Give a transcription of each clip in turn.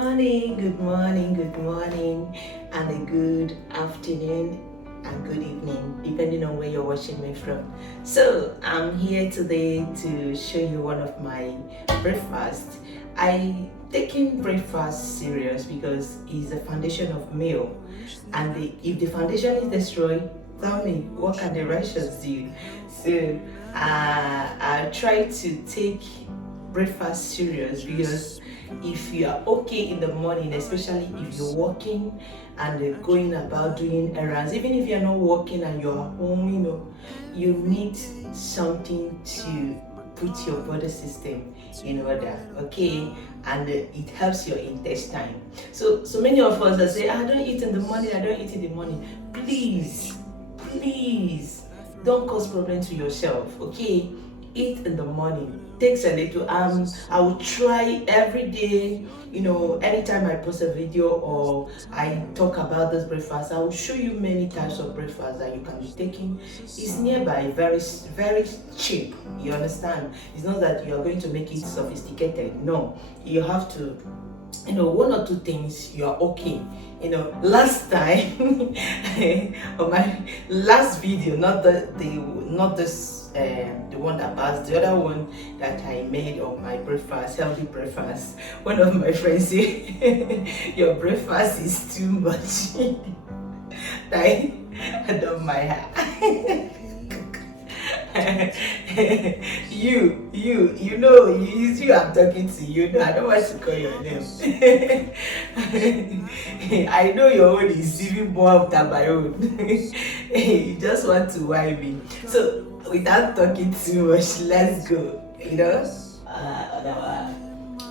good morning, and a good afternoon and good evening, depending on where you're watching me from. So, I'm here today to show you one of my breakfasts. I taking breakfast serious because it's the foundation of meal, and if the foundation is destroyed, tell me what can the righteous do? So, I try to take breakfast serious because if you are okay in the morning, especially if you're working and going about doing errands, even if you're not working and you're home, you need something to put your body system in order, okay? And it helps your intestine. So many of us that say, I don't eat in the morning, I don't eat in the morning. Please don't cause problem to yourself, okay? Eat in the morning. Takes a little. I will try every day, anytime I post a video or I talk about this breakfast, I will show you many types of breakfast that you can be taking. It's nearby, very very cheap, you understand? It's not that you are going to make it sophisticated. No, you have to, one or two things, you are okay. Last time on my last video, not this the one that passed, the other one that I made of my breakfast, healthy breakfast, one of my friends said your breakfast is too much. I don't mind her. you I'm talking to you. No, I don't want to call your name. I know your own is even more than my own. You just want to whine me. So without talking too much, let's go.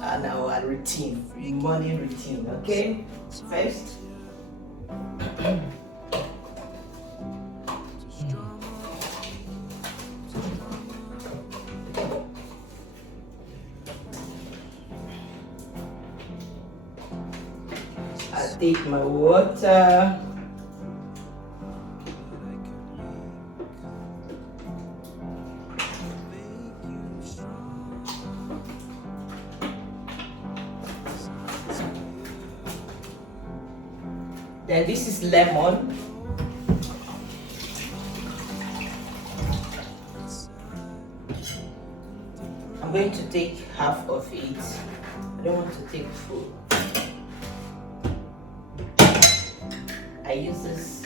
On our routine, morning routine. Okay, first. I take my water. Then this is lemon. I'm going to take half of it. I don't want to take full. I use this.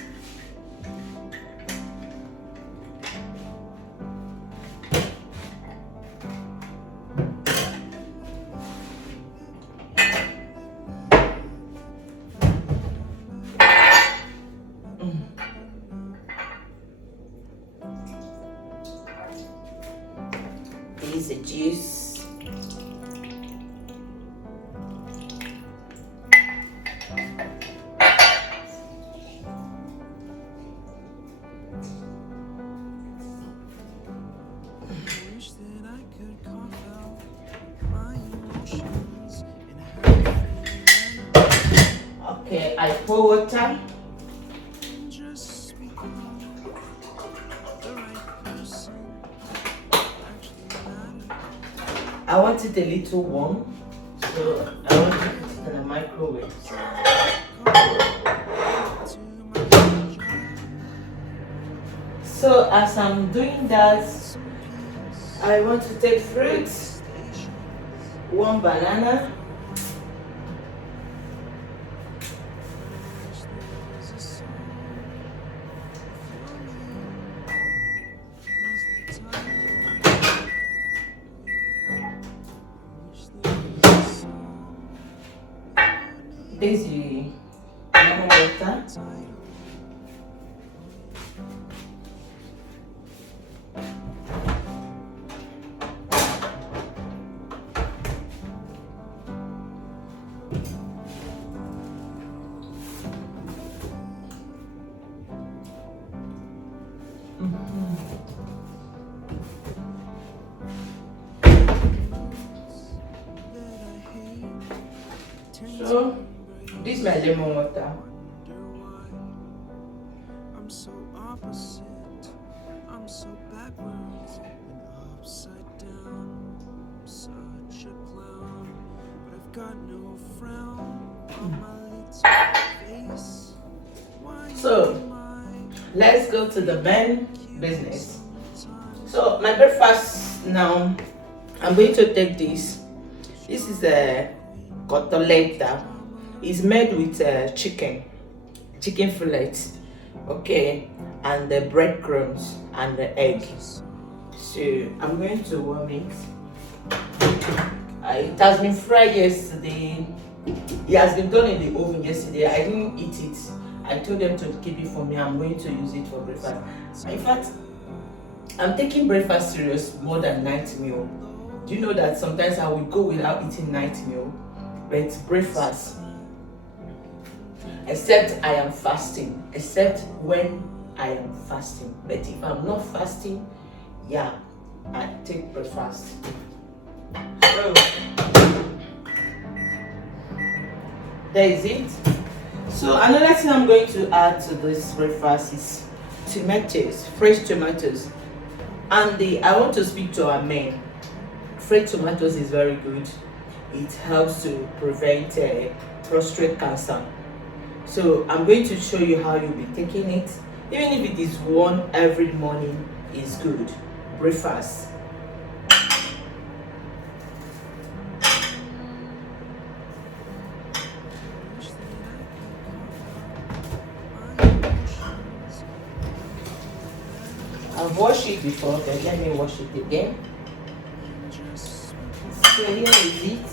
This is the juice. Okay, I pour water. I want it a little warm, so I want to put it in the microwave. So as I'm doing that, I want to take fruits, one banana, this is lemon water, So this is my lemon water. I'm so opposite. I'm so backwards and upside down. I'm such a clown, but I've got no frown. let's go to the main business. So my breakfast now, I'm going to take this. This is a cotoletta. It's made with chicken fillet, okay, and the breadcrumbs and the egg. So I'm going to warm it. It has been fried yesterday. It has been done in the oven yesterday. I didn't eat it. I told them to keep it for me. I'm going to use it for breakfast. In fact, I'm taking breakfast serious more than night meal. Do you know that sometimes I will go without eating night meal? But breakfast, except I am fasting, except when I am fasting. But if I'm not fasting, yeah, I take breakfast. So, there is it. So another thing I'm going to add to this breakfast is tomatoes, fresh tomatoes. And I want to speak to our men. Fresh tomatoes is very good. It helps to prevent prostate cancer. So I'm going to show you how you'll be taking it. Even if it is one every morning, is good. Breakfast. I've washed it before, but let me wash it again. So here is it.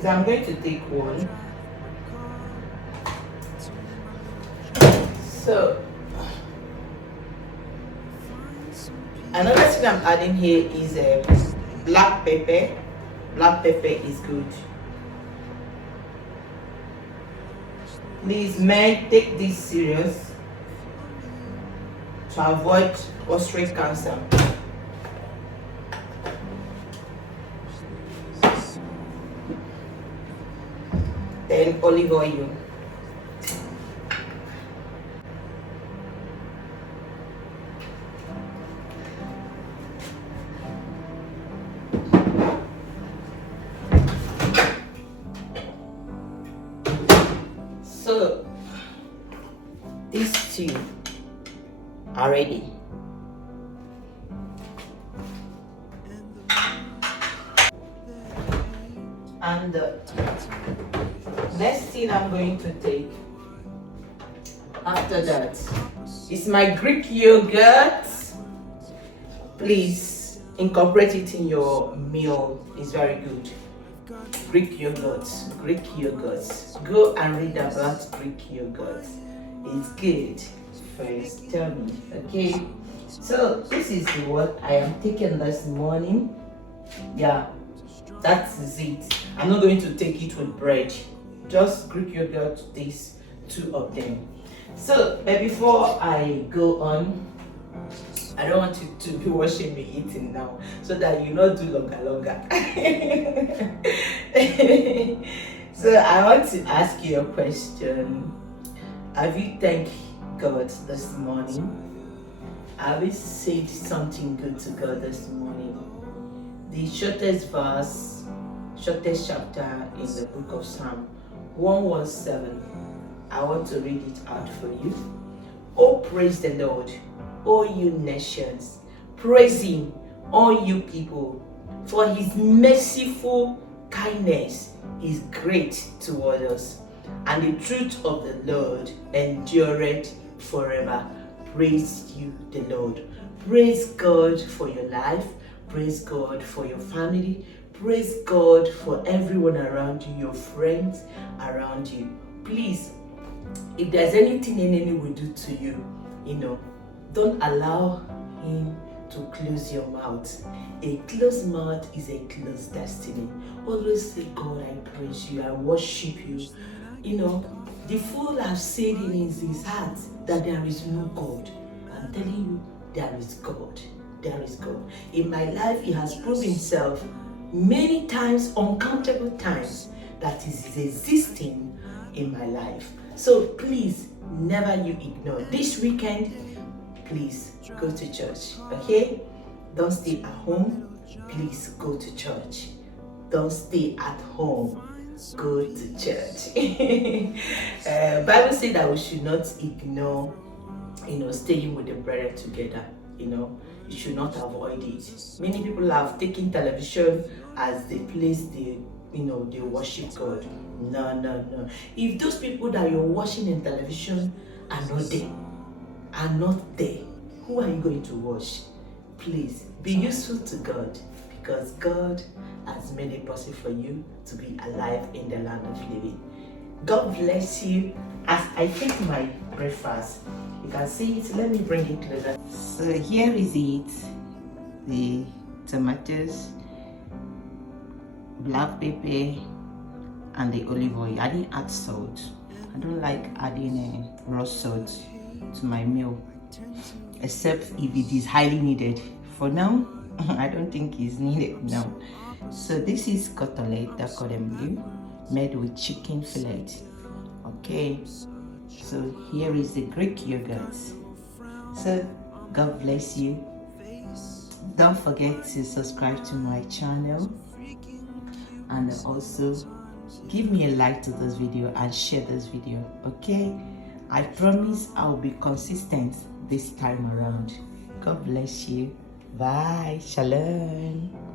So I'm going to take one. So another thing I'm adding here is black pepper. Black pepper is good. Please, men, take this serious to avoid prostate cancer. Then olive oil. So these two are ready. And the next thing I'm going to take after that is my Greek yogurt. Please incorporate it in your meal. It's very good. Greek yogurt. Greek yogurt. Go and read about Greek yogurt. It's good. First, tell me. Okay. So this is what I am taking this morning. Yeah, that is it. I'm not going to take it with bread. Just Greek yogurt, these two of them. So, but before I go on, I don't want you to be watching me eating now, so that you not do longer. So I want to ask you a question. Have you thanked God this morning? Have you said something good to God this morning? The shortest verse, shortest chapter in the book of Psalm 117. I want to read it out for you. Oh, praise the Lord, all you nations. Praise him, all you people, for his merciful kindness is great toward us, and the truth of the Lord endureth forever. Praise you, the Lord. Praise God for your life. Praise God for your family. Praise God for everyone around you, your friends around you. Please, if there's anything enemy will do to you, don't allow him to close your mouth. A closed mouth is a closed destiny. Always say, God, I praise you, I worship you. The fool has said in his heart that there is no God. I'm telling you, there is God. There is God. In my life, he has proved himself many times, uncountable times, that is existing in my life. So please, never you ignore. This weekend, please go to church, okay? Don't stay at home. Please go to church. don't stay at home, go to church. Bible says that we should not ignore, staying with the brethren together. You should not avoid it. Many people have taken television as the place they worship God. No, no, no. If those people that you're watching in television are not there, who are you going to watch? Please be useful to God, because God has made it possible for you to be alive in the land of living. God bless you. As I take my breakfast, you can see it. Let me bring it closer. So here is it: the tomatoes, black pepper, and the olive oil. I didn't add salt. I don't like adding raw salt to my meal, except if it is highly needed. For now, I don't think it's needed now. So this is cutlet, that blue, made with chicken fillet. Okay, so here is the Greek yogurt. So God bless you. Don't forget to subscribe to my channel, and also give me a like to this video and share this video. Okay, I promise I'll be consistent this time around. God bless you. Bye. Shalom.